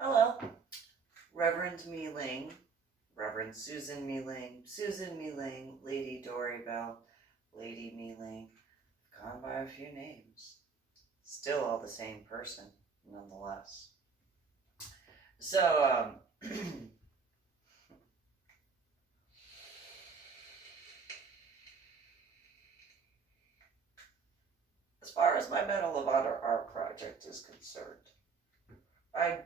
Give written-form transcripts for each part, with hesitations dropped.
Hello, Reverend MeeLing, Reverend Susan MeeLing, Lady Dori, Belle, Lady MeeLing. Gone by a few names. Still all the same person, nonetheless. So, as far as my Medal of Honor art project is concerned, I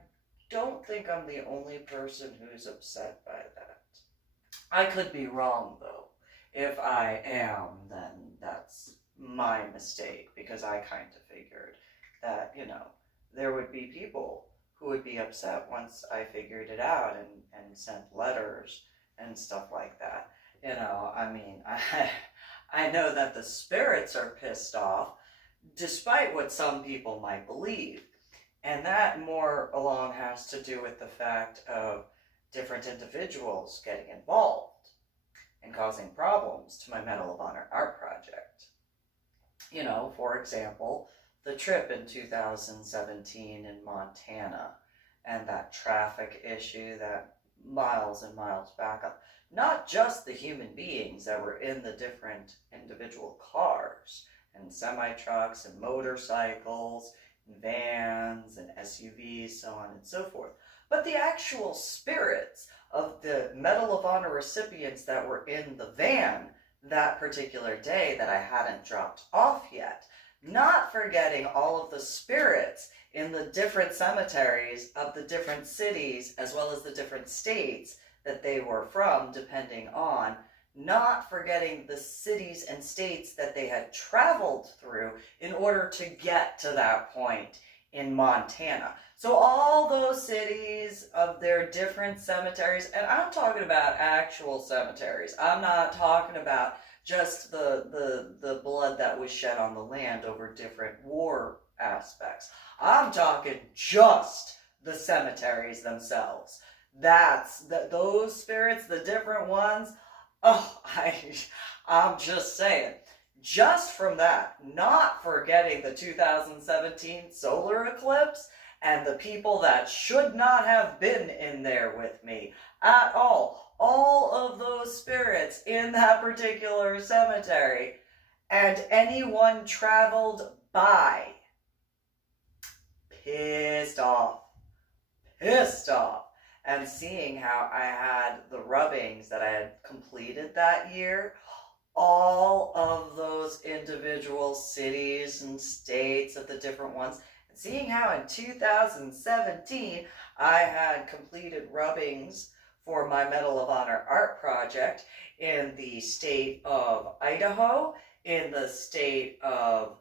don't think I'm the only person who's upset by that. I could be wrong, though. If I am, then that's my mistake, because I kind of figured that, there would be people who would be upset once I figured it out and sent letters and stuff like that. I know that the spirits are pissed off, despite what some people might believe. And that more along has to do with the fact of different individuals getting involved and causing problems to my Medal of Honor art project. For example, the trip in 2017 in Montana and that traffic issue that miles and miles back up. Not just the human beings that were in the different individual cars and semi-trucks and motorcycles, vans and SUVs, so on and so forth, but the actual spirits of the Medal of Honor recipients that were in the van that particular day that I hadn't dropped off yet. Not forgetting all of the spirits in the different cemeteries of the different cities as well as the different states that they were from, depending on. Not forgetting the cities and states that they had traveled through in order to get to that point in Montana. So all those cities of their different cemeteries, and I'm talking about actual cemeteries. I'm not talking about just the blood that was shed on the land over different war aspects. I'm talking just the cemeteries themselves. Those spirits, the different ones. Oh, I'm just saying, just from that, not forgetting the 2017 solar eclipse and the people that should not have been in there with me at all of those spirits in that particular cemetery, and anyone traveled by, pissed off, and seeing how I had the rubbings that I had completed that year, all of those individual cities and states of the different ones, and seeing how in 2017 I had completed rubbings for my Medal of Honor art project in the state of Idaho, in the state of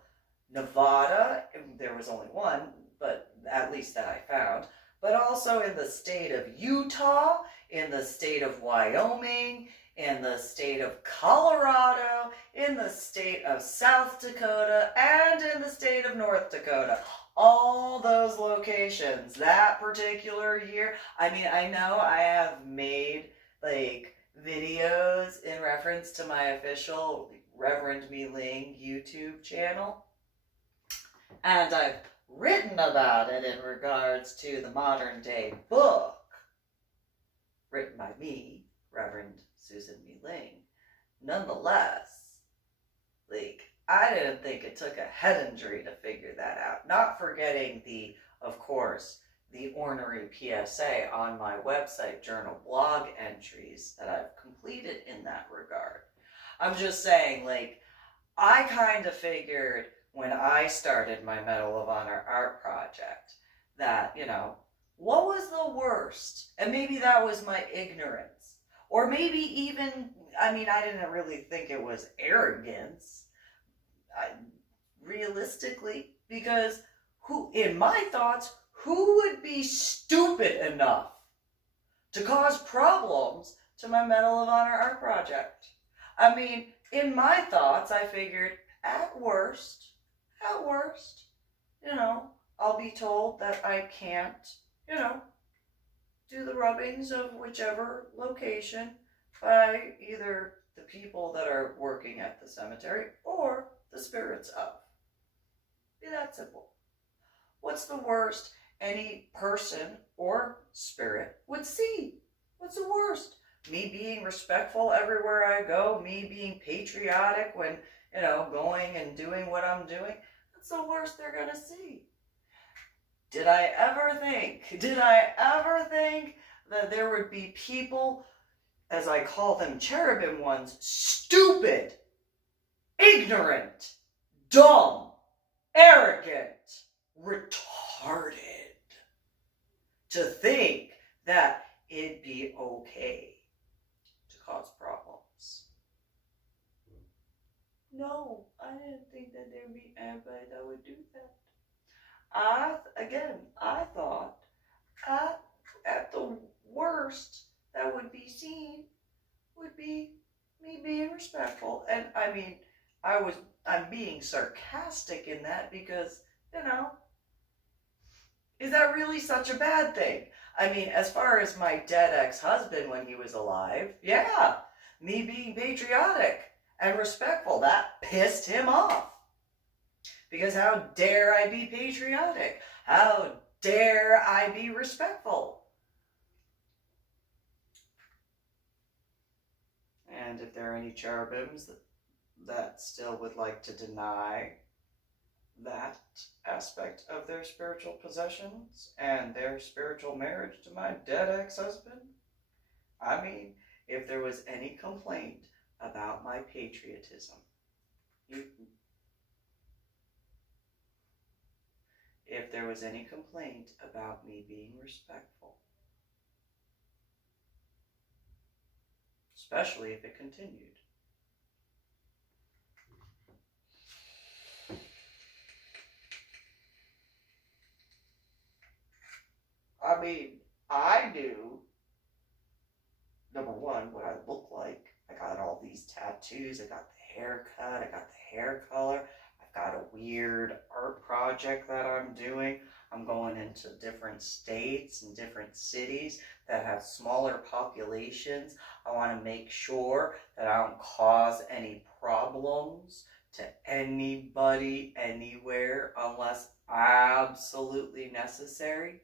Nevada. There was only one, but at least that I found. But also in the state of Utah, in the state of Wyoming, in the state of Colorado, in the state of South Dakota, and in the state of North Dakota. All those locations that particular year. I mean, I know I have made videos in reference to my official Reverend MeeLing YouTube channel, and I've written about it in regards to the modern day book written by me, Reverend Susan MeeLing. Nonetheless, I didn't think it took a head injury to figure that out. Not forgetting of course, the ornery PSA on my website journal blog entries that I've completed in that regard. I'm just saying, I kind of figured when I started my Medal of Honor art project that, what was the worst? And maybe that was my ignorance. Or maybe even, I didn't really think it was arrogance. Realistically, because in my thoughts, who would be stupid enough to cause problems to my Medal of Honor art project? In my thoughts, I figured at worst, I'll be told that I can't, do the rubbings of whichever location by either the people that are working at the cemetery or the spirits of. Be that simple. What's the worst any person or spirit would see? What's the worst? Me being respectful everywhere I go, me being patriotic when, going and doing what I'm doing. That's the worst they're going to see. Did I ever think that there would be people, as I call them, cherubim ones, stupid, ignorant, dumb, arrogant, retarded, to think that it'd be okay to cause problems? No, I didn't think that there'd be anybody that would do that. I thought at the worst that would be seen would be me being respectful. And I mean, I'm being sarcastic in that because, is that really such a bad thing? I mean, as far as my dead ex-husband when he was alive, yeah, me being patriotic and respectful, that pissed him off. Because how dare I be patriotic? How dare I be respectful? And if there are any cherubims that still would like to deny that aspect of their spiritual possessions and their spiritual marriage to my dead ex-husband, I mean, if there was any complaint about my patriotism, if there was any complaint about me being respectful, especially if it continued. I mean, I knew, number one, what I look like. I got all these tattoos, I got the haircut, I got the hair color, I've got a weird art project that I'm doing. I'm going into different states and different cities that have smaller populations. I want to make sure that I don't cause any problems to anybody, anywhere, unless absolutely necessary.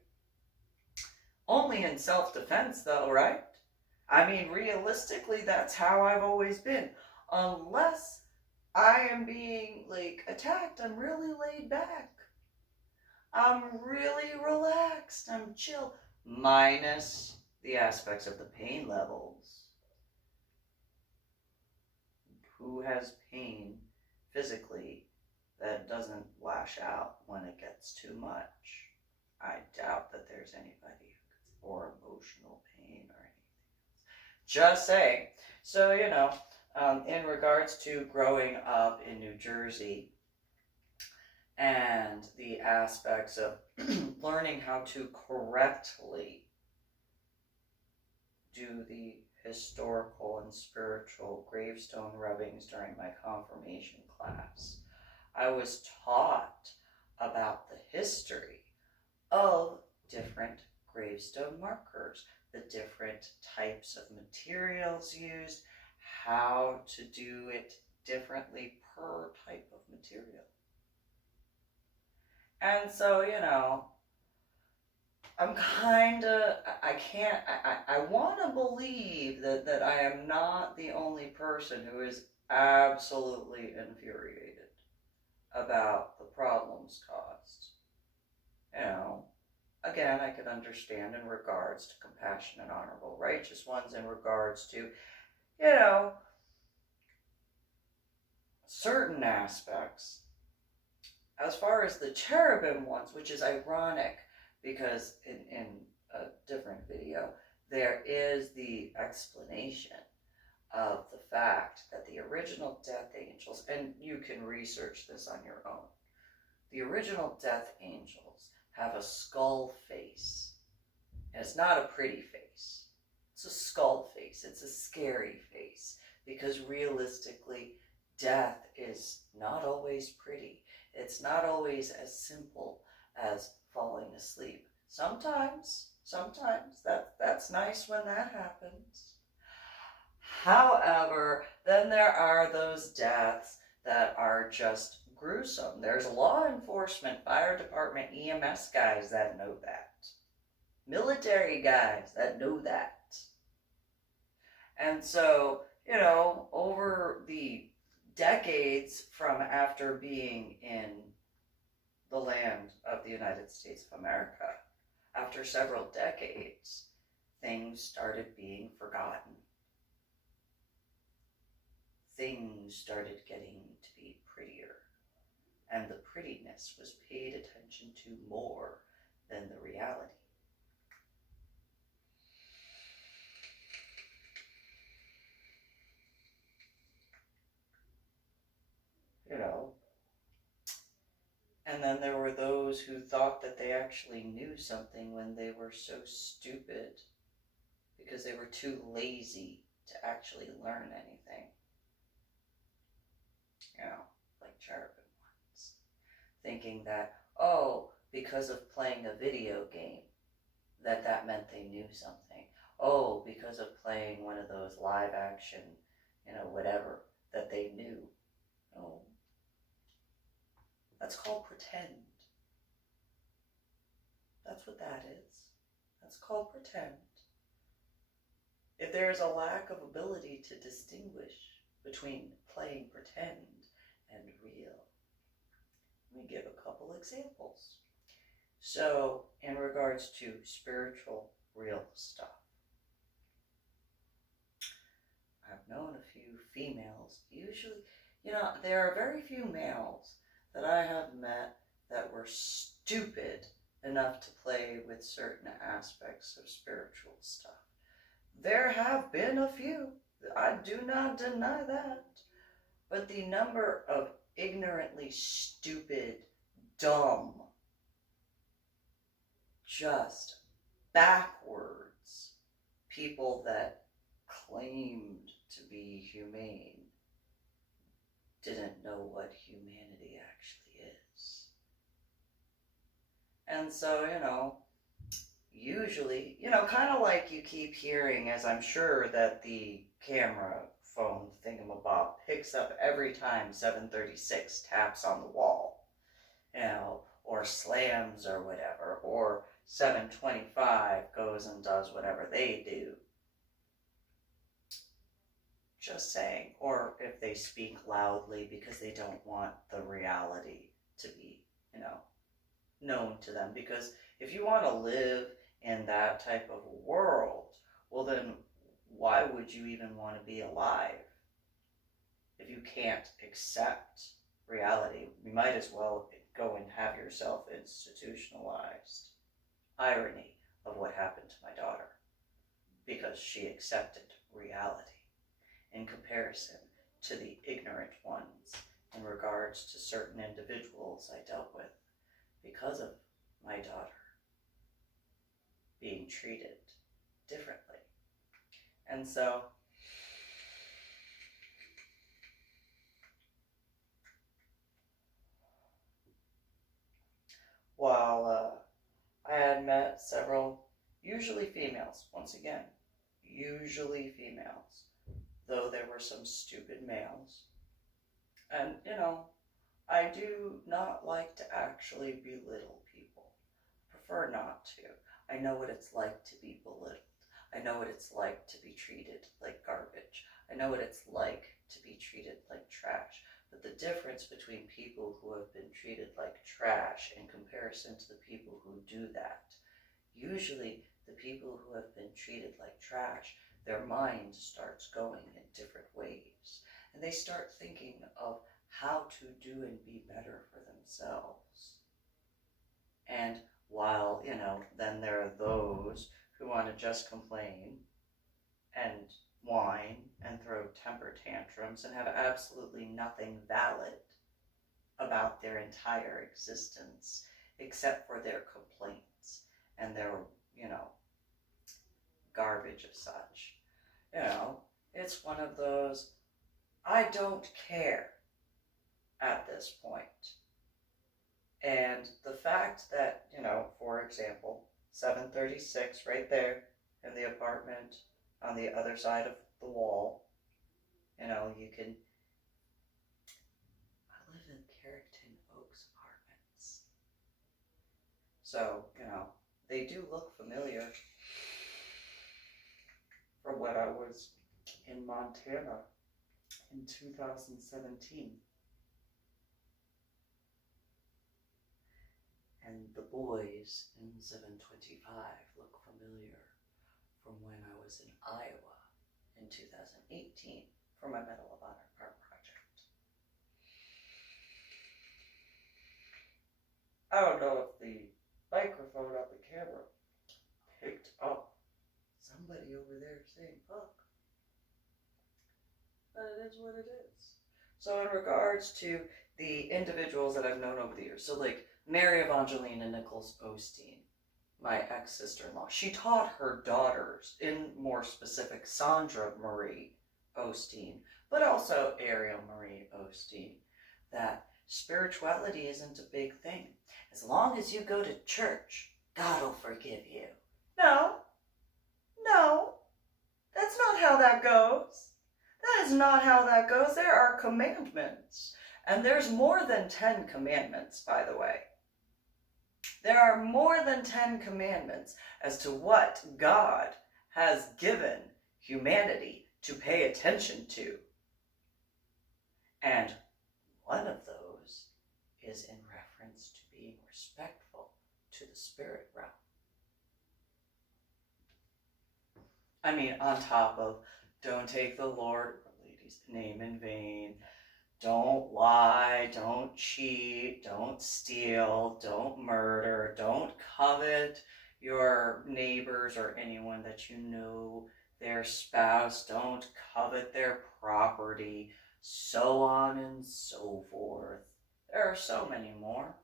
Only in self-defense though, right? I mean, realistically, that's how I've always been. Unless I am being, attacked, I'm really laid back. I'm really relaxed. I'm chill. Minus the aspects of the pain levels. Who has pain physically that doesn't lash out when it gets too much? I doubt that there's anybody or emotional pain or anything. Just saying. So, in regards to growing up in New Jersey and the aspects of learning how to correctly do the historical and spiritual gravestone rubbings during my confirmation class, I was taught about the history of different gravestone markers, the different types of materials used, how to do it differently per type of material. And so, I'm I want to believe that I am not the only person who is absolutely infuriated about the problems caused. Again, I could understand in regards to compassionate, honorable, righteous ones, in regards to, certain aspects. As far as the cherubim ones, which is ironic because in a different video, there is the explanation of the fact that the original death angels, and you can research this on your own, the original death angels have a skull face. And it's not a pretty face. It's a skull face. It's a scary face. Because realistically, death is not always pretty. It's not always as simple as falling asleep. Sometimes that's nice when that happens. However, then there are those deaths that are just gruesome. There's law enforcement, fire department, EMS guys that know that. Military guys that know that. And so, over the decades from after being in the land of the United States of America, after several decades, things started being forgotten. Things started getting to be prettier, and the prettiness was paid attention to more than the reality. And then there were those who thought that they actually knew something when they were so stupid because they were too lazy to actually learn anything. Like cherubim ones. Thinking that, because of playing a video game, that meant they knew something. Because of playing one of those live action, whatever, that they knew. No. That's called pretend. That's what that is. That's called pretend. If there is a lack of ability to distinguish between playing pretend and real, let me give a couple examples. So, in regards to spiritual, real stuff, I've known a few females. Usually, there are very few males that I have met that were stupid enough to play with certain aspects of spiritual stuff. There have been a few. I do not deny that. But the number of ignorantly stupid, dumb, just backwards people that claimed to be humane didn't know what humanity actually is. And so, usually, kind of like you keep hearing, as I'm sure that the camera phone thingamabob picks up every time 736 taps on the wall, or slams or whatever, or 725 goes and does whatever they do. Just saying. Or if they speak loudly because they don't want the reality to be, known to them. Because if you want to live in that type of world, well then why would you even want to be alive? If you can't accept reality, you might as well go and have yourself institutionalized. Irony of what happened to my daughter, because she accepted reality in comparison to the ignorant ones in regards to certain individuals I dealt with because of my daughter being treated differently. And so, while I had met several, usually females, once again, usually females, though there were some stupid males. And, I do not like to actually belittle people. Prefer not to. I know what it's like to be belittled. I know what it's like to be treated like garbage. I know what it's like to be treated like trash. But the difference between people who have been treated like trash in comparison to the people who do that, usually the people who have been treated like trash, their mind starts going in different ways. And they start thinking of how to do and be better for themselves. And while, then there are those who want to just complain and whine and throw temper tantrums and have absolutely nothing valid about their entire existence except for their complaints and their, garbage of such. It's one of those, I don't care at this point. And the fact that, for example, 736 right there in the apartment on the other side of the wall, you can So, they do look familiar from when I was in Montana in 2017. And the boys in 725 look familiar from when I was in Iowa in 2018 for my Medal of Honor art project. I don't know if the microphone on the camera picked up somebody over there saying fuck. But it is what it is. So in regards to the individuals that I've known over the years, so like Mary Evangelina Nichols Osteen, my ex-sister-in-law, she taught her daughters, in more specific Sandra Marie Osteen, but also Ariel Marie Osteen, that spirituality isn't a big thing. As long as you go to church, God will forgive you. No, that's not how that goes. That is not how that goes. There are commandments. And there's more than 10 commandments, by the way. There are more than 10 commandments as to what God has given humanity to pay attention to. And one of those is in reference to being respectful to the spirit realm. I mean, on top of don't take the Lord or lady's name in vain, don't lie, don't cheat, don't steal, don't murder, don't covet your neighbors or anyone that you know, their spouse, don't covet their property, so on and so forth. There are so many more.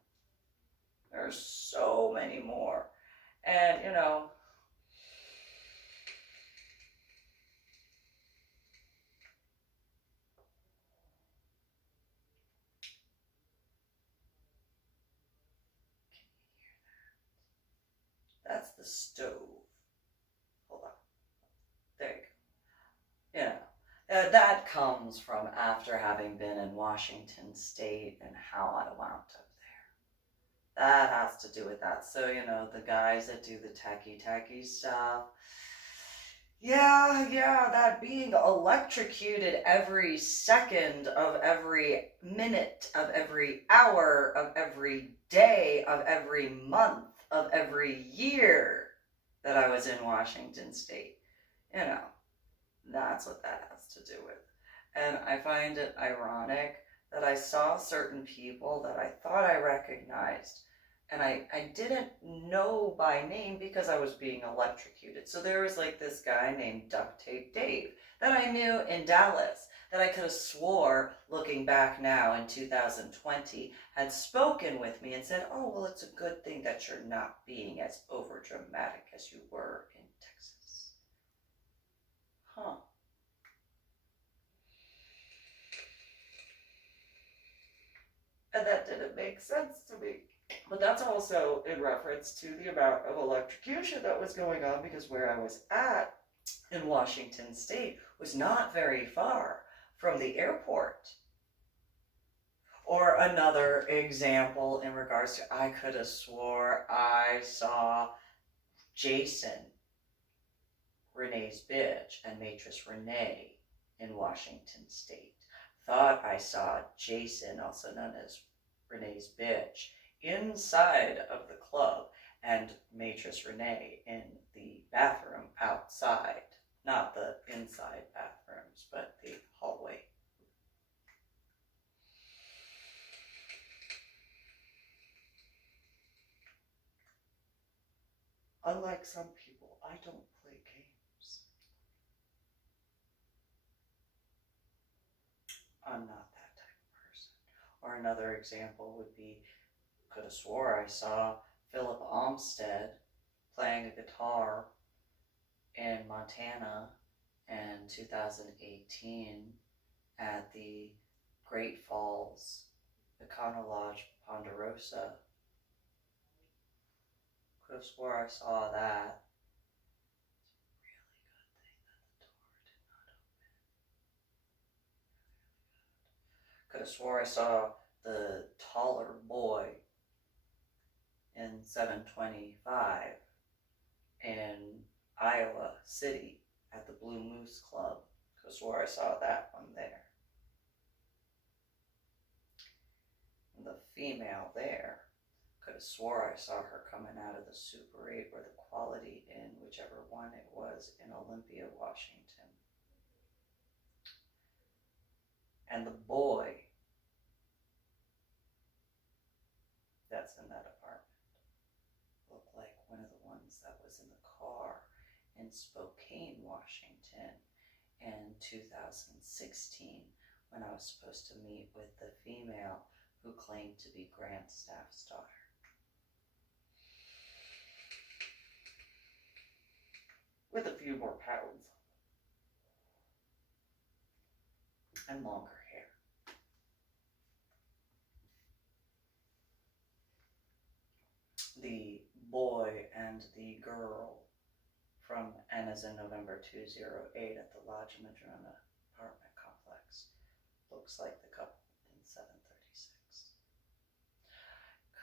There are so many more. And, that's the stove. Hold on. There you go. That comes from after having been in Washington State and how I wound up there. That has to do with that. So, the guys that do the techie stuff. Yeah, that being electrocuted every second of every minute of every hour of every day of every month of every year that I was in Washington State. That's what that has to do with. And I find it ironic that I saw certain people that I thought I recognized, and I didn't know by name because I was being electrocuted. So there was like this guy named Duct Tape Dave that I knew in Dallas that I could have swore, looking back now in 2020, had spoken with me and said, oh, well, it's a good thing that you're not being as overdramatic as you were in Texas. Huh. And that didn't make sense to me. But that's also in reference to the amount of electrocution that was going on, because where I was at in Washington State was not very far from the airport. Or another example in regards to, I could have swore I saw Jason, Renee's bitch, and Matris Renee in Washington State. Thought I saw Jason, also known as Renee's bitch, inside of the club, and Matris Renee in the bathroom outside. Not the inside bathrooms, but the hallway. Unlike some people, I don't play games. I'm not that type of person. Or another example would be, could have swore I saw Philip Olmsted playing a guitar in Montana in 2018 at the Great Falls Econo Lodge Ponderosa. Could have swore I saw that. It's a really good thing that the door did not open. Could have swore I saw the taller boy in 725 in Iowa City at the Blue Moose Club. I swore I saw that one there. And the female there, could have swore I saw her coming out of the Super 8 or the Quality Inn, whichever one it was, in Olympia, Washington. And the boy that's in that apartment looked like one of the ones that was in the car in Spokane, Washington in 2016 when I was supposed to meet with the female who claimed to be Grant Staff's daughter. With a few more pounds and longer hair. The boy and the girl from N as in November 208 at the Lodge Madrona apartment complex looks like the couple in 736.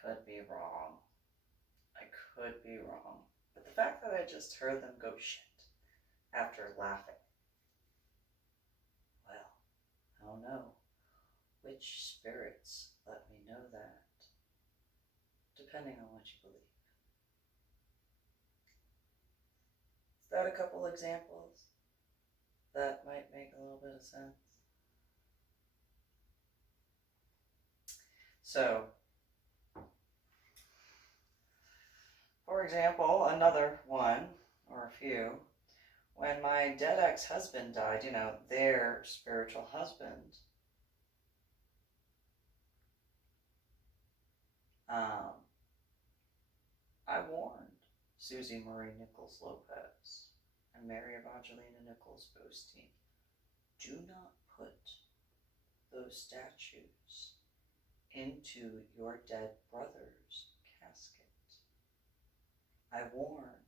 Could be wrong. I could be wrong. But the fact that I just heard them go shit after laughing, well, I don't know which spirits let me know that, depending on what you believe. Is that a couple examples that might make a little bit of sense? So, for example, another one, or a few, when my dead ex-husband died, their spiritual husband, I warned Susie Marie Nichols Lopez and Mary Evangelina Nichols Osteen, do not put those statues into your dead brother's casket. I warned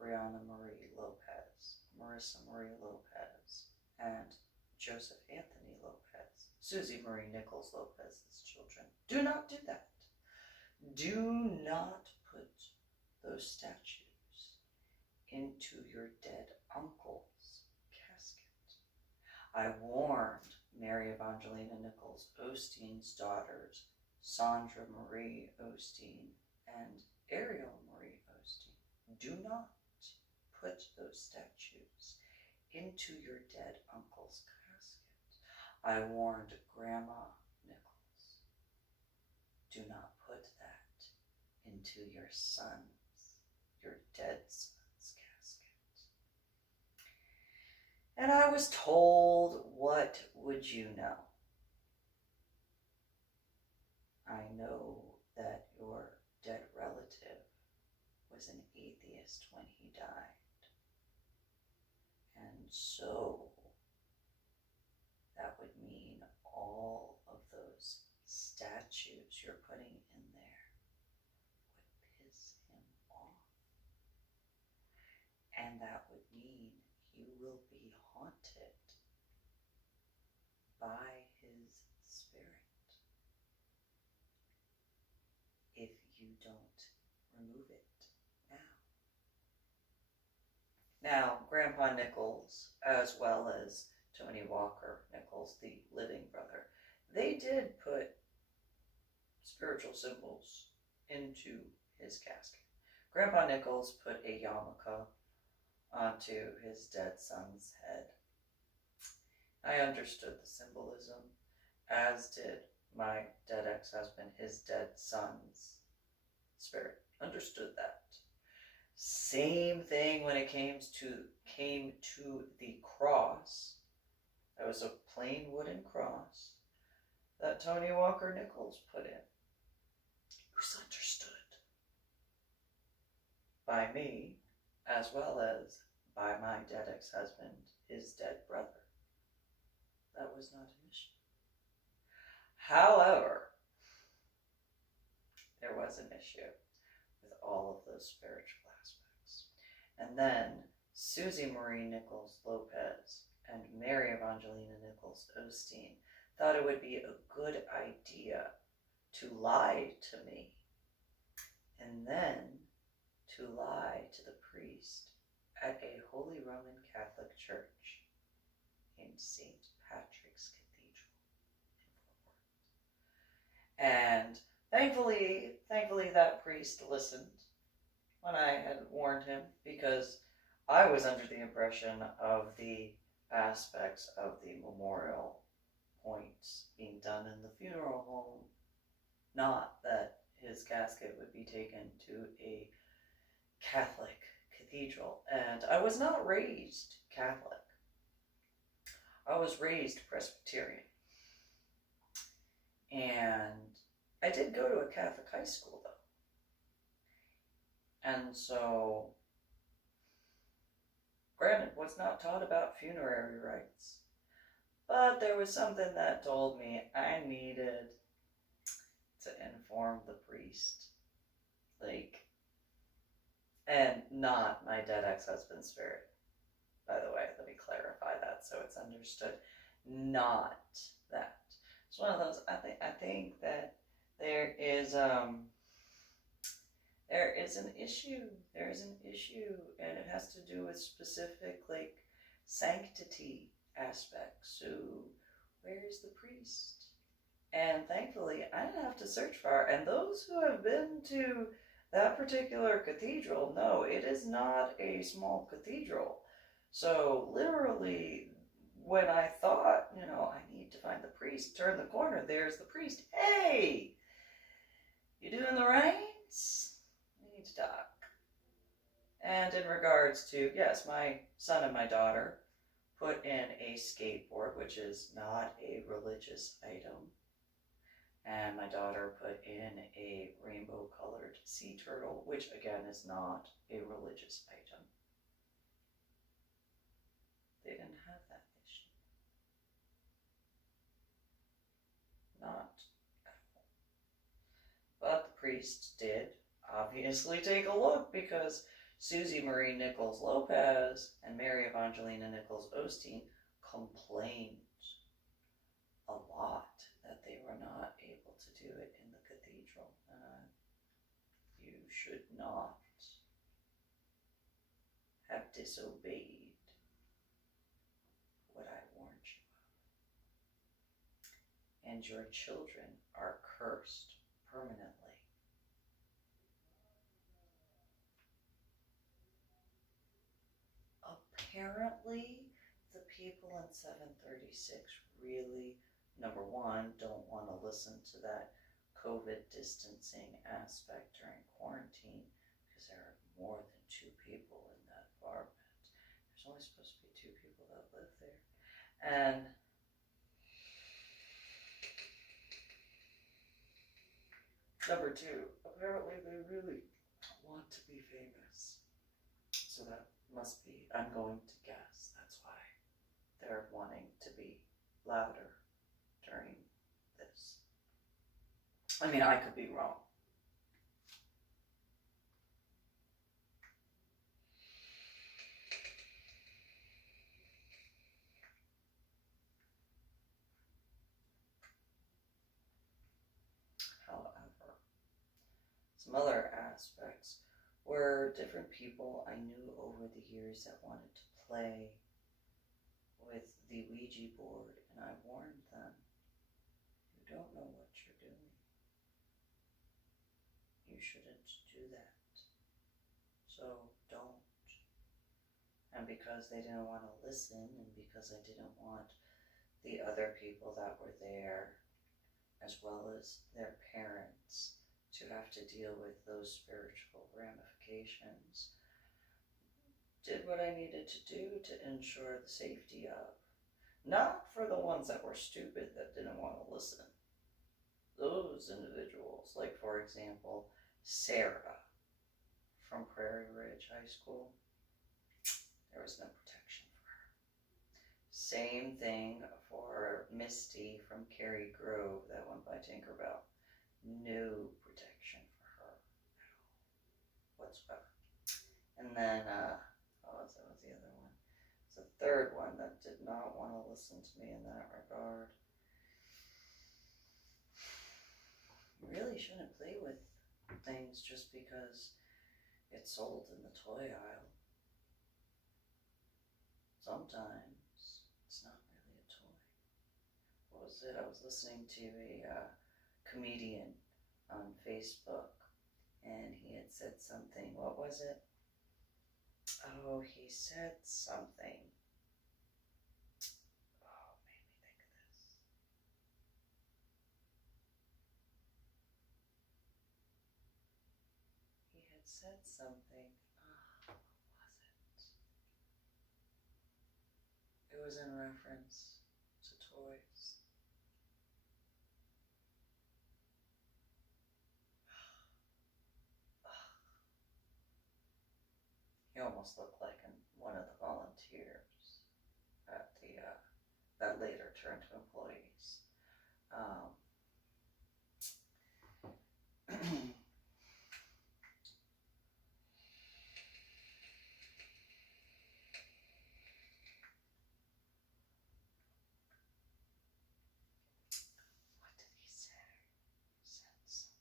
Brianna Marie Lopez, Marissa Marie Lopez, and Joseph Anthony Lopez, Susie Marie Nichols Lopez's children. Do not do that. Do not put those statues into your dead uncle's casket. I warned Mary Evangelina Nichols Osteen's daughters, Sandra Marie Osteen and Ariel Marie Osteen. Do not put those statues into your dead uncle's casket. I warned Grandma Nichols, do not put that into your dead son's casket. And I was told, what would you know? I know that your dead relative was an atheist when he died. And so that would mean all of those statues you're putting in there would piss him off. And that would mean he will be haunted by his spirit if you don't remove it now. Now, Grandpa Nichols, as well as Tony Walker Nichols, the living brother, they did put spiritual symbols into his casket. Grandpa Nichols put a yarmulke onto his dead son's head. I understood the symbolism, as did my dead ex-husband, his dead son's spirit. Understood that. Same thing when it came to the cross. That was a plain wooden cross that Tony Walker Nichols put in. It was understood by me, as well as by my dead ex-husband, his dead brother. That was not an issue. However, there was an issue with all of those spiritual aspects. And then Susie Marie Nichols Lopez and Mary Evangelina Nichols Osteen thought it would be a good idea to lie to me and then to lie to the priest at a Holy Roman Catholic church in St. Patrick's Cathedral in Fort Worth. And thankfully that priest listened when I had warned him, because I was under the impression of the aspects of the memorial points being done in the funeral home, not that his casket would be taken to a Catholic cathedral. And I was not raised Catholic. I was raised Presbyterian. And I did go to a Catholic high school, though. And so, granted, was not taught about funerary rites. But there was something that told me I needed to inform the priest. And not my dead ex-husband's spirit. By the way, let me clarify that so it's understood. Not that. It's one of those, I think that there is an issue. There is an issue, and it has to do with specific, sanctity aspects. So, where's the priest? And thankfully, I didn't have to search far. And those who have been to that particular cathedral know it is not a small cathedral. So, literally, when I thought, I need to find the priest, turn the corner, there's the priest. Hey! You doing the rites? We need to talk. And in regards to, yes, my son and my daughter put in a skateboard, which is not a religious item. And my daughter put in a rainbow-colored sea turtle, which again is not a religious item. They didn't have that issue. Not at all. But the priest did obviously take a look, because Susie Marie Nichols Lopez and Mary Evangelina Nichols Osteen complained a lot that they were not able to do it in the cathedral. You should not have disobeyed what I warned you of. And your children are cursed permanently. Apparently, the people in 736 really, number one, don't want to listen to that COVID distancing aspect during quarantine, because there are more than 2 people in that apartment. There's only supposed to be 2 people that live there. And number 2, apparently they really want to be famous. So that must be, I'm going to guess, that's why they're wanting to be louder during this. I mean, I could be wrong. However, some other aspects were different people I knew over the years that wanted to play with the Ouija board, and I warned them, you don't know what you're doing. You shouldn't do that. So don't. And because they didn't want to listen, and because I didn't want the other people that were there, as well as their parents, to have to deal with those spiritual ramifications, did what I needed to do to ensure the safety of. Not for the ones that were stupid that didn't want to listen. Those individuals, like for example, Sarah from Prairie Ridge High School, there was no protection for her. Same thing for Misty from Cary Grove that went by Tinkerbell. No protection for her at all whatsoever. And then, what was the other one? It's the third one that did not want to listen to me in that regard. You really shouldn't play with things just because it's sold in the toy aisle. Sometimes it's not really a toy. What was it? I was listening to a comedian on Facebook, and he had said something. What was it? Oh, he said something. Oh, made me think of this. He had said something. What was it? It was in reference to toys. He almost looked like one of the volunteers at the that later turned to employees. What did he say? He said something.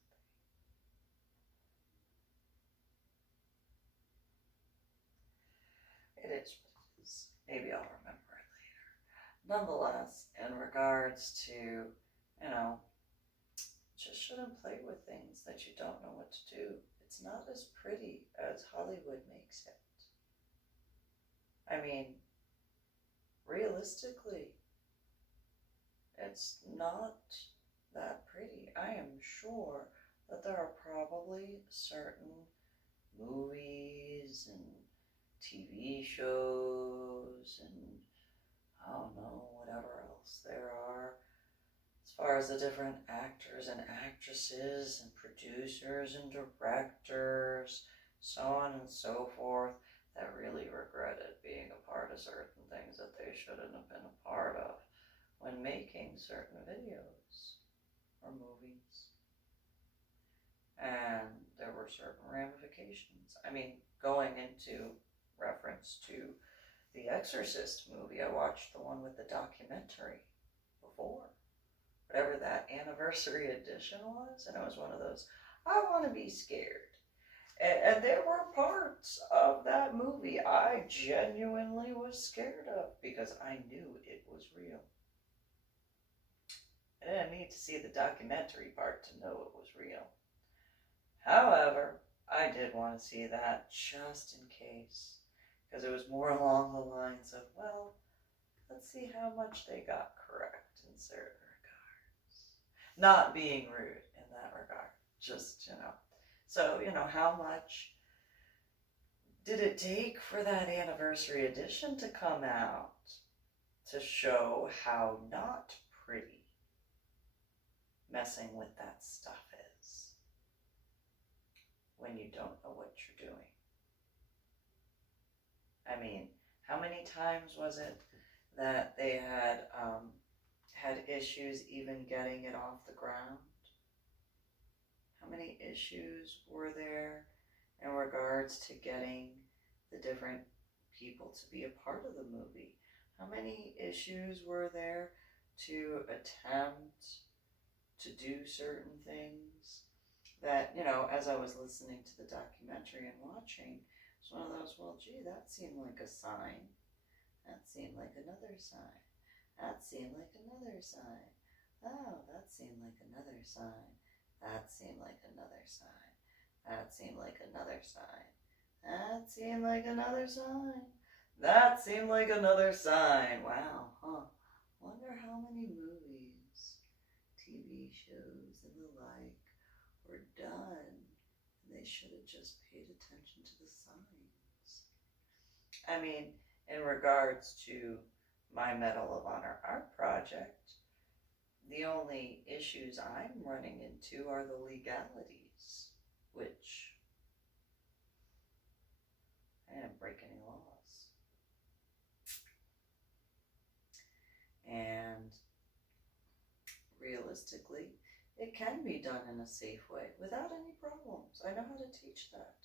It is what it is. Maybe I'll remember it later. Nonetheless, in regards to, just shouldn't play with things that you don't know what to do. It's not as pretty as Hollywood makes it. I mean, realistically, it's not that pretty. I am sure that there are probably certain movies and TV shows and I don't know, whatever else there are, as far as the different actors and actresses and producers and directors, so on and so forth, that really regretted being a part of certain things that they shouldn't have been a part of when making certain videos or movies. And there were certain ramifications. I mean, going into reference to the Exorcist movie, I watched the one with the documentary before, whatever that anniversary edition was, and it was one of those, I want to be scared. And there were parts of that movie I genuinely was scared of because I knew it was real. I didn't need to see the documentary part to know it was real. However, I did want to see that just in case, because it was more along the lines of, well, let's see how much they got correct in certain regards. Not being rude in that regard, just, So, how much did it take for that anniversary edition to come out to show how not pretty messing with that stuff is when you don't know what you're doing? I mean, how many times was it that they had issues even getting it off the ground? How many issues were there in regards to getting the different people to be a part of the movie? How many issues were there to attempt to do certain things that, as I was listening to the documentary and watching, it's one of those, well, gee, that seemed like a sign. That seemed like another sign. That seemed like another sign. Oh, that seemed like another sign. That seemed like another sign. That seemed like another sign. That seemed like another sign. That seemed like another sign. Wow, huh? Wonder how many movies, TV shows, and the like were done, and they should have just paid attention to the signs. I mean, in regards to my Medal of Honor art project, the only issues I'm running into are the legalities, which I didn't break any laws. And realistically, it can be done in a safe way without any problems. I know how to teach that.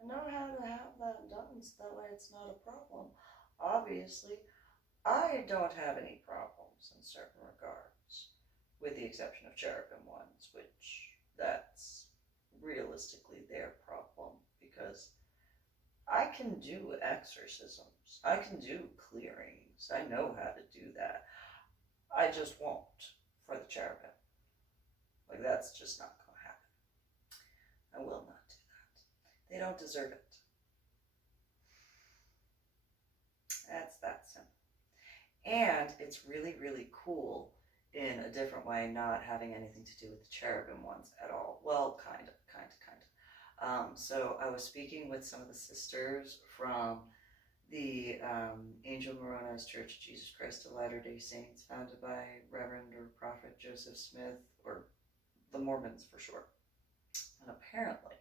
I know how to have that done so that way it's not a problem. Obviously, I don't have any problems in certain regards, with the exception of cherubim ones, which that's realistically their problem, because I can do exorcisms. I can do clearings. I know how to do that. I just won't for the cherubim. Like, that's just not going to happen. I will not do that. They don't deserve it. That's that simple. And it's really, really cool in a different way, not having anything to do with the cherubim ones at all. Well, kind of. So I was speaking with some of the sisters from the Angel Moroni's Church of Jesus Christ of Latter-day Saints, founded by Reverend or Prophet Joseph Smith, or the Mormons for sure. And apparently,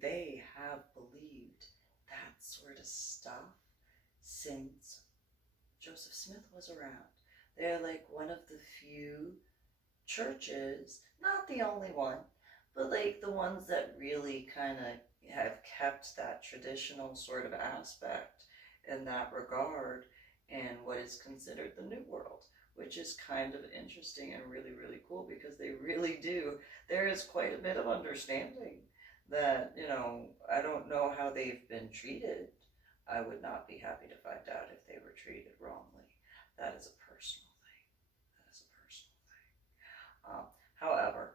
they have believed that sort of stuff since Joseph Smith was around. They're like one of the few churches, not the only one, but like the ones that really kind of have kept that traditional sort of aspect in that regard in what is considered the New World, which is kind of interesting and really, really cool, because they really do. There is quite a bit of understanding that, you know, I don't know how they've been treated. I would not be happy to find out if they were treated wrongly. That is a personal thing. That is a personal thing. However,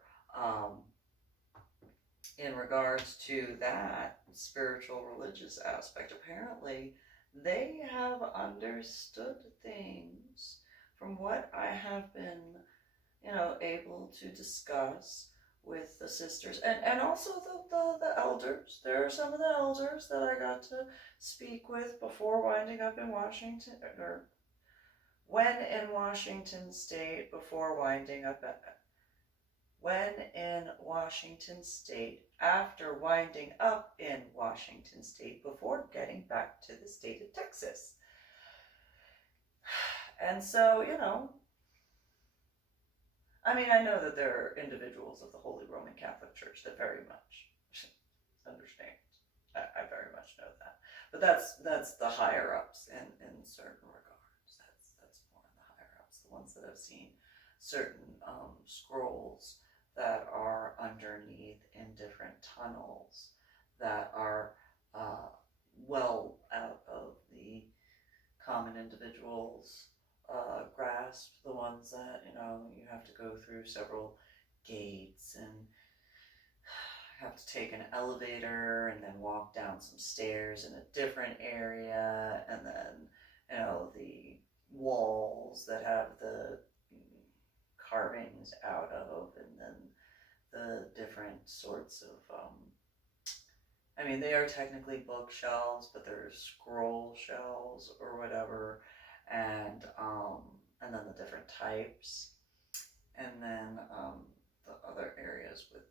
in regards to that spiritual religious aspect, apparently they have understood things from what I have been, you know, able to discuss with the sisters, and also the elders. There are some of the elders that I got to speak with before winding up in Washington, or when in Washington State, before winding up when in Washington State, after winding up in Washington State, before getting back to the state of Texas. And so, you know, I mean, I know that there are individuals of the Holy Roman Catholic Church that very much understand. I very much know that. But that's the higher-ups in certain regards. That's more in the higher-ups, the ones that have seen certain scrolls that are underneath in different tunnels that are well out of the common individual's grasp, the ones that, you know, you have to go through several gates and have to take an elevator and then walk down some stairs in a different area, and then, you know, the walls that have the carvings out of, and then the different sorts of I mean, they are technically bookshelves, but they're scroll shelves or whatever, and then the different types, and then the other areas with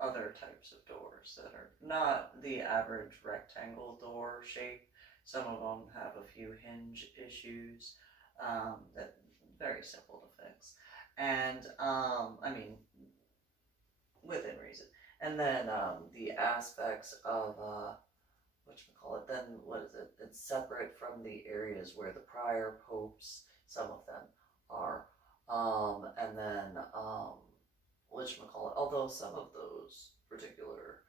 other types of doors that are not the average rectangle door shape. Some of them have a few hinge issues that very simple to fix, and I mean, within reason. And then the aspects of whatchamacallit, then what is it? It's separate from the areas where the prior popes, some of them are, and then whatchamacallit, although some of those particular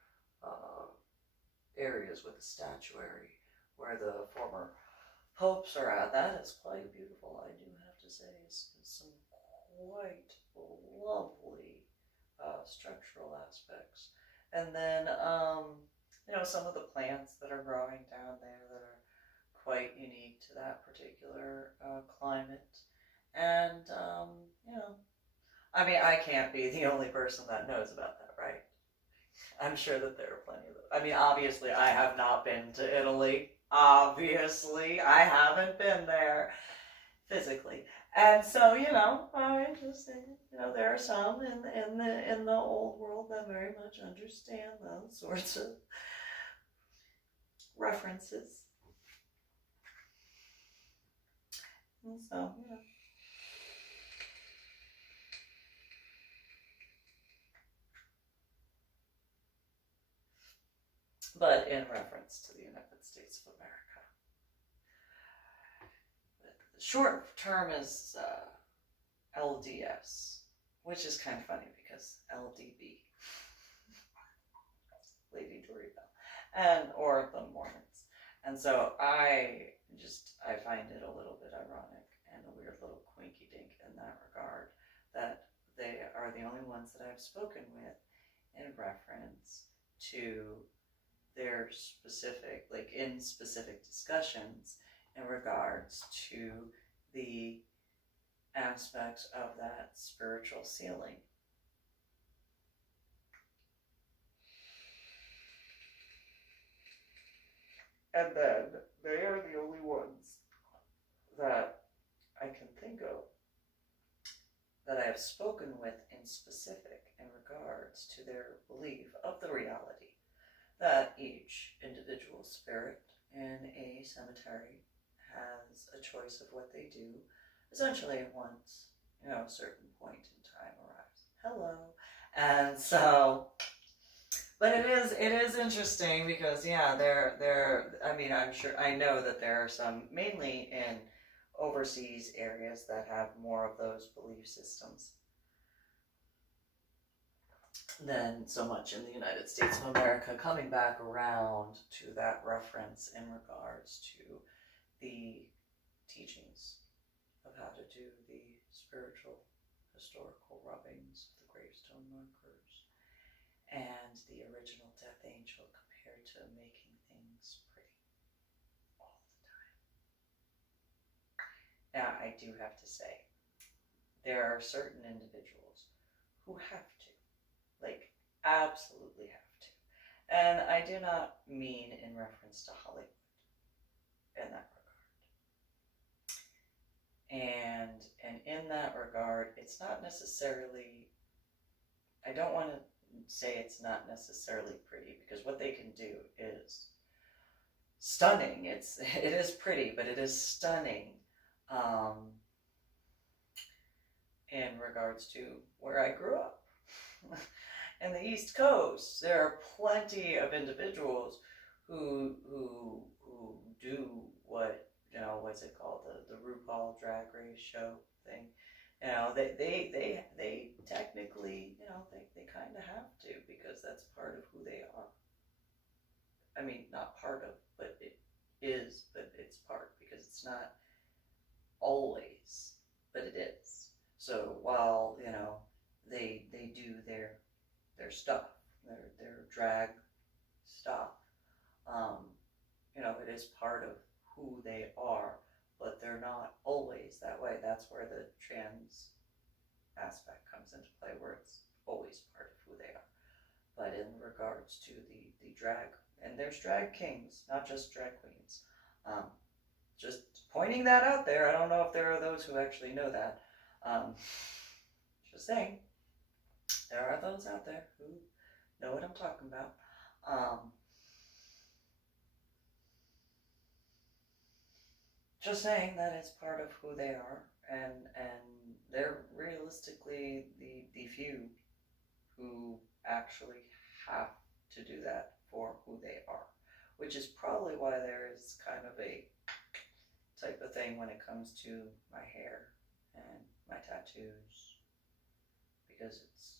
areas with the statuary where the former popes are at, that is quite beautiful, I do have to say. It's some quite lovely structural aspects. And then, you know, some of the plants that are growing down there that are quite unique to that particular climate. And, you know, I mean, I can't be the only person that knows about that, right? I'm sure that there are plenty of them. I mean, obviously, I have not been to Italy. Obviously, I haven't been there physically. And so, you know, I'm just saying, you know, there are some in the old world that very much understand those sorts of references. And so, you know. But in reference to the United States of America. The short term is LDS, which is kind of funny because LDB. Lady Dori Belle, or the Mormons. And so I find it a little bit ironic and a weird little quinky dink in that regard that they are the only ones that I've spoken with in reference to their specific, like in specific discussions in regards to the aspects of that spiritual ceiling. And then they are the only ones that I can think of that I have spoken with in specific in regards to their belief of the reality that each individual spirit in a cemetery has a choice of what they do, essentially once, a certain point in time arrives. Hello. And so, but it is interesting because, I know that there are some, mainly in overseas areas, that have more of those belief systems than so much in the United States of America. Coming back around to that reference in regards to the teachings of how to do the spiritual historical rubbings of the gravestone markers and the original death angel compared to making things pretty all the time. Now, I do have to say, there are certain individuals who have to, like, absolutely have to. And I do not mean in reference to Hollywood in that regard. And in that regard, it's not necessarily, I don't want to say it's not necessarily pretty, because what they can do is stunning. It is pretty, but it is stunning in regards to where I grew up. In the East Coast, there are plenty of individuals who do what, what's it called, the RuPaul Drag Race show thing. They technically, they kind of have to, because that's part of who they are. I mean, not part of, but it is, but it's part, because it's not always, but it is. So while, they do their stuff, their drag stuff, it is part of who they are, but they're not always that way. That's where the trans aspect comes into play, where it's always part of who they are. But in regards to the drag, and there's drag kings, not just drag queens. Just pointing that out there. I don't know if there are those who actually know that. Just saying, there are those out there who know what I'm talking about. Just saying that it's part of who they are, and they're realistically the few who actually have to do that for who they are, which is probably why there is kind of a type of thing when it comes to my hair and my tattoos, because it's,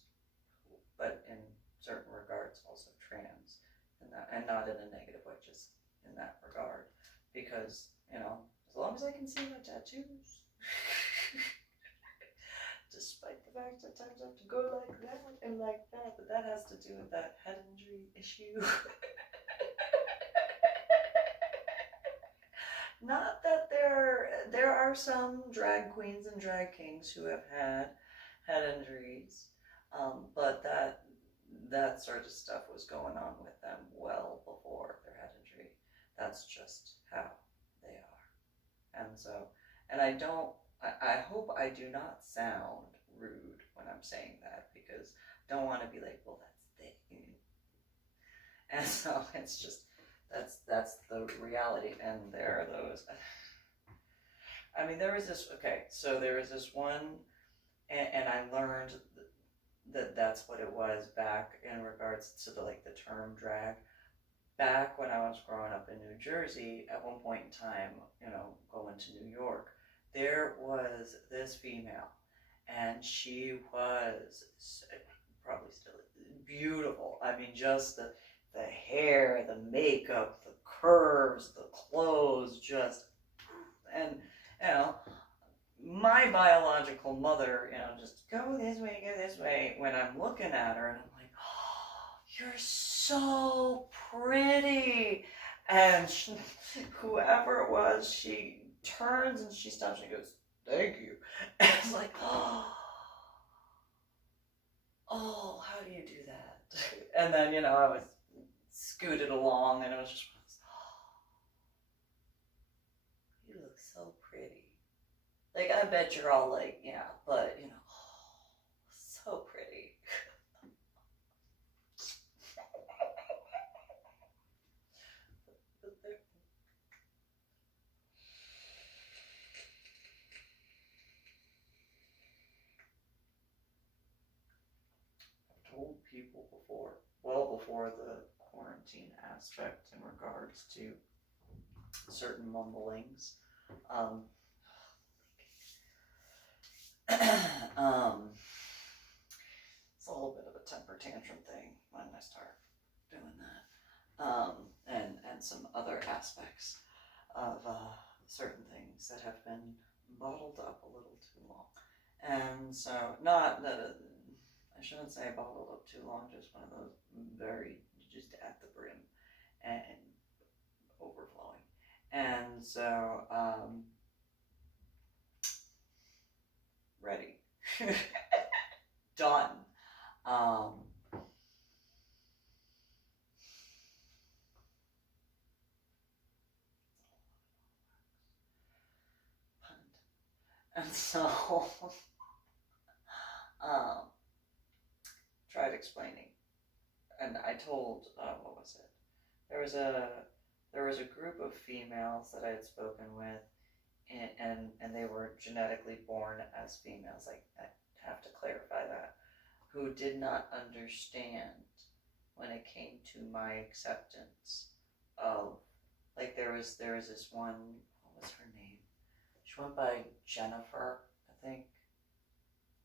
but in certain regards also trans, and not in a negative way, just in that regard, because, as long as I can see my tattoos, despite the fact that times I have to go like that and like that, but that has to do with that head injury issue. Not that there are some drag queens and drag kings who have had head injuries, but that sort of stuff was going on with them well before their head injury. That's just how they are. And so, and I hope I do not sound rude when I'm saying that, because I don't want to be like, well, that's the, and so it's just, that's the reality. And there are those, I mean, there was this one, and I learned that that's what it was back in regards to the term drag. Back when I was growing up in New Jersey, at one point in time, going to New York, there was this female, and she was probably still beautiful. I mean, just the the hair, the makeup, the curves, the clothes, just, and, you know, my biological mother, you know, just go this way, when I'm looking at her, and I'm like, oh, you're so pretty. And whoever it was, she turns and she stops and she goes, thank you. And it's like, oh, how do you do that? And then, you know, I was scooted along and it was just, oh, you look so pretty. Like, I bet you're all like, yeah, but, you know, oh, so pretty. I've told people before, well before the quarantine aspect in regards to certain mumblings, it's a little bit of a temper tantrum thing when I start doing that, and some other aspects of certain things that have been bottled up a little too long, and so not that I shouldn't say bottled up too long, just one of those very just at the brim and overflowing, and so ready. Done. And so tried explaining, and I told what was it? There was a group of females that I had spoken with, and they were genetically born as females. Like, I have to clarify that, who did not understand when it came to my acceptance of, like, there was this one, what was her name? She went by Jennifer, I think,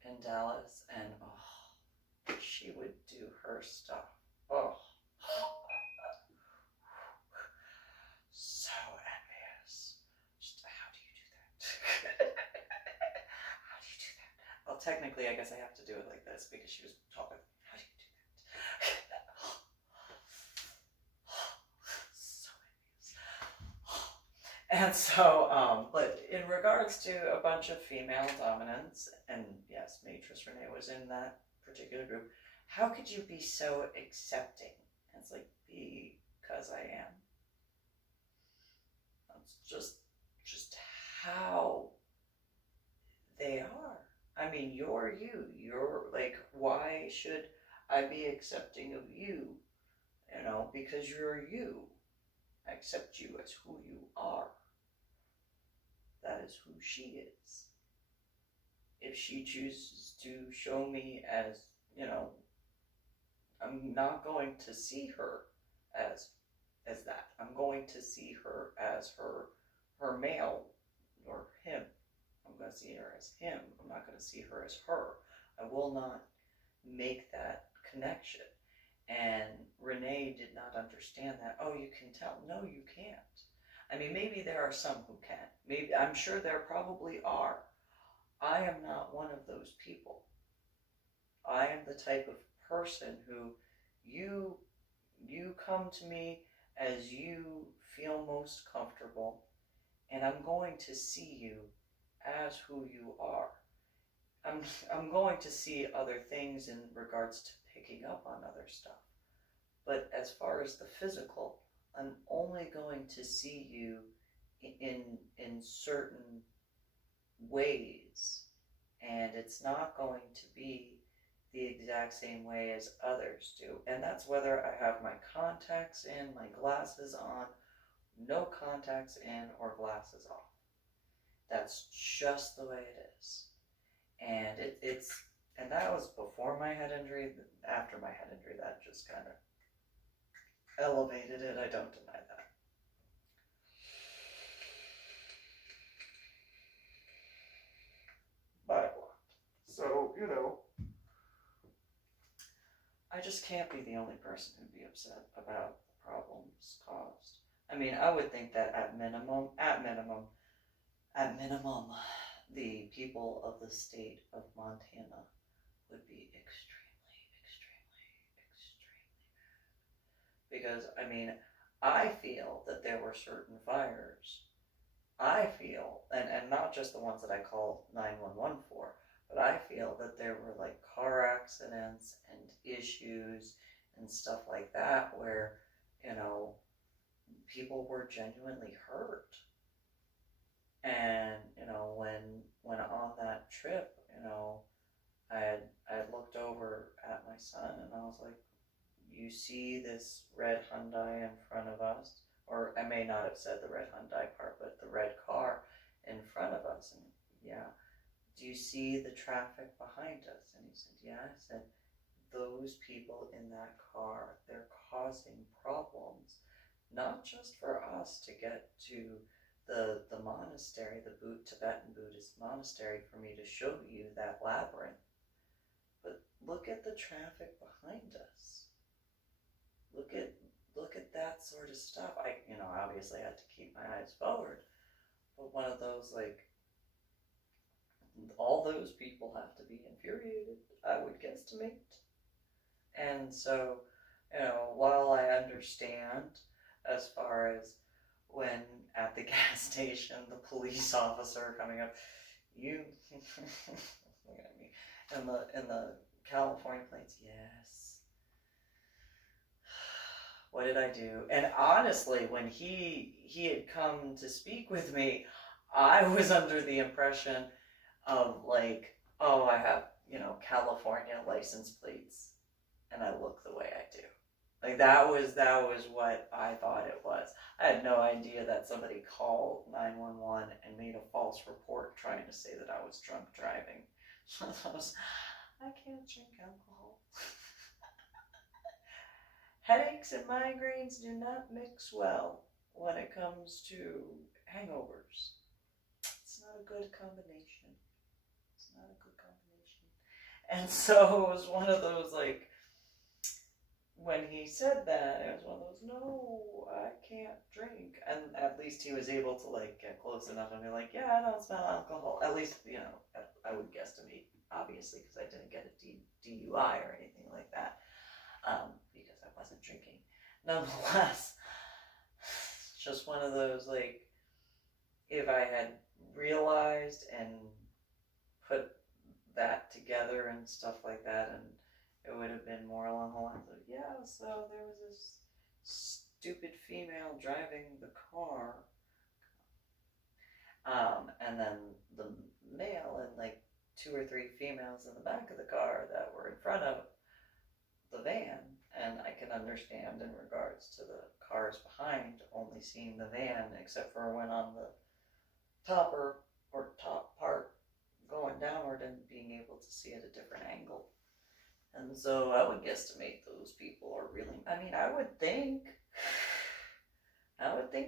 in Dallas, and oh, she would do her stuff. Oh, so envious. Just, how do you do that? How do you do that? Well, technically, I guess I have to do it like this because she was talking. How do you do that? So envious. And so, but in regards to a bunch of female dominance, and yes, Matrix Renee was in that particular group, how could you be so accepting? And it's like, because I am. That's just how they are. I mean, you're you. You're like, why should I be accepting of you? You know, because you're you. I accept you as who you are. That is who she is. If she chooses to show me as, you know, I'm not going to see her as that. I'm going to see her as her male, or him. I'm going to see her as him. I'm not going to see her as her. I will not make that connection. And Renee did not understand that. Oh, you can tell. No, you can't. I mean, maybe there are some who can. Maybe, I'm sure there probably are. I am not one of those people. I am the type of person who you come to me as you feel most comfortable, and I'm going to see you as who you are. I'm going to see other things in regards to picking up on other stuff. But as far as the physical, I'm only going to see you in certain ways, and it's not going to be the exact same way as others do. And that's whether I have my contacts in, my glasses on, no contacts in, or glasses off. That's just the way it is. And and that was before my head injury. After my head injury, that just kind of elevated it. I don't deny that. But, so, you know, I just can't be the only person who'd be upset about the problems caused. I mean, I would think that at minimum, the people of the state of Montana would be extremely, extremely, extremely mad. Because, I mean, I feel that there were certain fires. I feel, and not just the ones that I call 911 for, but I feel that there were like car accidents and issues and stuff like that where, you know, people were genuinely hurt. And, you know, when on that trip, you know, I had looked over at my son and I was like, you see this red Hyundai in front of us? Or I may not have said the red Hyundai part, but the red car in front of us. And yeah, do you see the traffic behind us? And he said, yeah. I said, those people in that car, they're causing problems, not just for us to get to the monastery, the Tibetan Buddhist monastery, for me to show you that labyrinth, but look at the traffic behind us. Look at that sort of stuff. I, you know, obviously had to keep my eyes forward, but one of those, like, all those people have to be infuriated, I would guesstimate. And so, you know, while I understand as far as when at the gas station, the police officer coming up, you, look at me, in the California plates, yes. What did I do? And honestly, when he had come to speak with me, I was under the impression of like, oh, I have, you know, California license plates and I look the way I do. Like that was what I thought it was. I had no idea that somebody called 911 and made a false report trying to say that I was drunk driving. I can't drink alcohol. Headaches and migraines do not mix well when it comes to hangovers. It's not a good combination. It's not a good combination. And so it was one of those, like, when he said that, it was one of those, no, I can't drink. And at least he was able to, like, get close enough and be like, yeah, I don't smell alcohol. At least, you know, I would guesstimate, obviously, because I didn't get a DUI or anything like that. Because I wasn't drinking. Nonetheless, just one of those, like, if I had realized and put that together and stuff like that, and it would have been more along the lines of, yeah, so there was this stupid female driving the car, and then the male and like 2 or 3 females in the back of the car that were in front of the van. And I can understand in regards to the cars behind only seeing the van, except for when on the top part going downward and being able to see at a different angle. And so I would guesstimate those people are really, I mean, I would think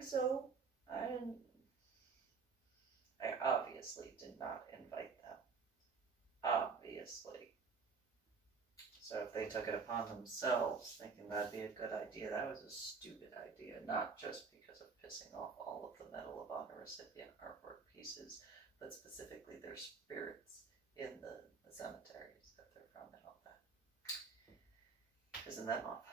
so. I obviously did not invite them. Obviously. So if they took it upon themselves, thinking that'd be a good idea, that was a stupid idea, not just because of pissing off all of the Medal of Honor recipient artwork pieces, but specifically their spirits in the cemeteries that they're from and all that. Pissing them off.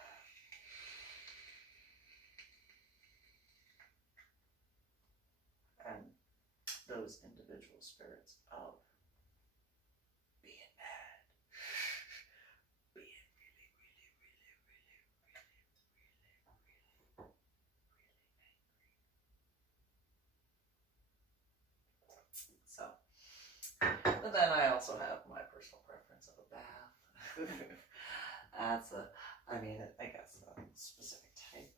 And those individual spirits of being mad. Being really, really, really, really, really, really, really angry. So, but then I also have my personal preference of a bath. That's I guess a specific type.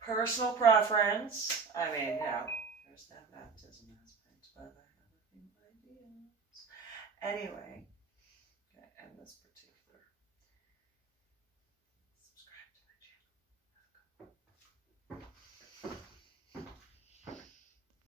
Personal preference. I mean, yeah, there's that baptism aspect, but I have a few ideas. Anyway,